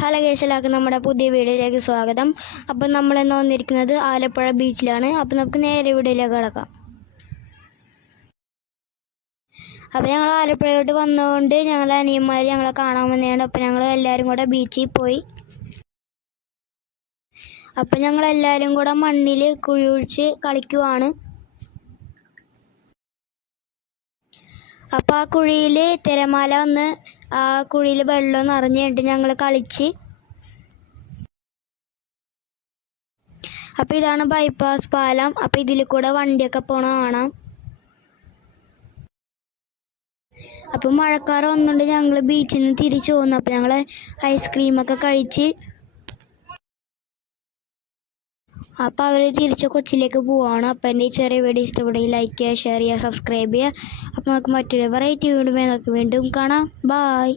Hello guys, എല്ലാവർക്കും നമ്മുടെ പുതിയ വീഡിയോയിലേക്ക് സ്വാഗതം. അപ്പം നമ്മളിന്ന് വന്നിരിക്കുന്നത് ആലപ്പുഴ ബീച്ചിലാണ്. അപ്പം നമുക്ക് നേരെ വീഡിയോയിലേക്ക് കിടക്കാം. അപ്പോൾ ഞങ്ങൾ ആലപ്പുഴയോട്ട് വന്നതുകൊണ്ട് ഞങ്ങളുടെ അനിയന്മാർ ഞങ്ങളെ കാണാൻ വന്നതാണ്. അപ്പം ഞങ്ങൾ എല്ലാവരും കൂടെ ബീച്ചിൽ പോയി. അപ്പം ഞങ്ങളെല്ലാവരും കൂടെ മണ്ണിൽ കുഴിച്ച് കളിക്കുവാണ്. അപ്പോൾ ആ കുഴിയിൽ തിരമാല വന്ന് ആ കുഴിയിൽ വെള്ളം നിറഞ്ഞിട്ട് ഞങ്ങൾ കളിച്ച്. അപ്പോൾ ഇതാണ് ബൈപ്പാസ് പാലം. അപ്പോൾ ഇതിൽ കൂടെ വണ്ടിയൊക്കെ പോണ കാണാം. അപ്പോൾ മഴക്കാറ് വന്നുകൊണ്ട് ഞങ്ങൾ ബീച്ചിൽ നിന്ന് തിരിച്ചു പോകുന്നു. അപ്പോൾ ഞങ്ങൾ ഐസ്ക്രീമൊക്കെ കഴിച്ച് അപ്പോൾ അവർ തിരിച്ച് കൊച്ചിയിലേക്ക് പോവാണ്. അപ്പോൾ എൻ്റെ ഈ ചെറിയ വീഡിയോ ഇഷ്ടപ്പെടുമെങ്കിൽ ലൈക്ക് ചെയ്യുക, ഷെയർ ചെയ്യുക, സബ്സ്ക്രൈബ് ചെയ്യുക. അപ്പോൾ നമുക്ക് മറ്റൊരു വെറൈറ്റി വീണ്ടും കാണാം. ബായ്.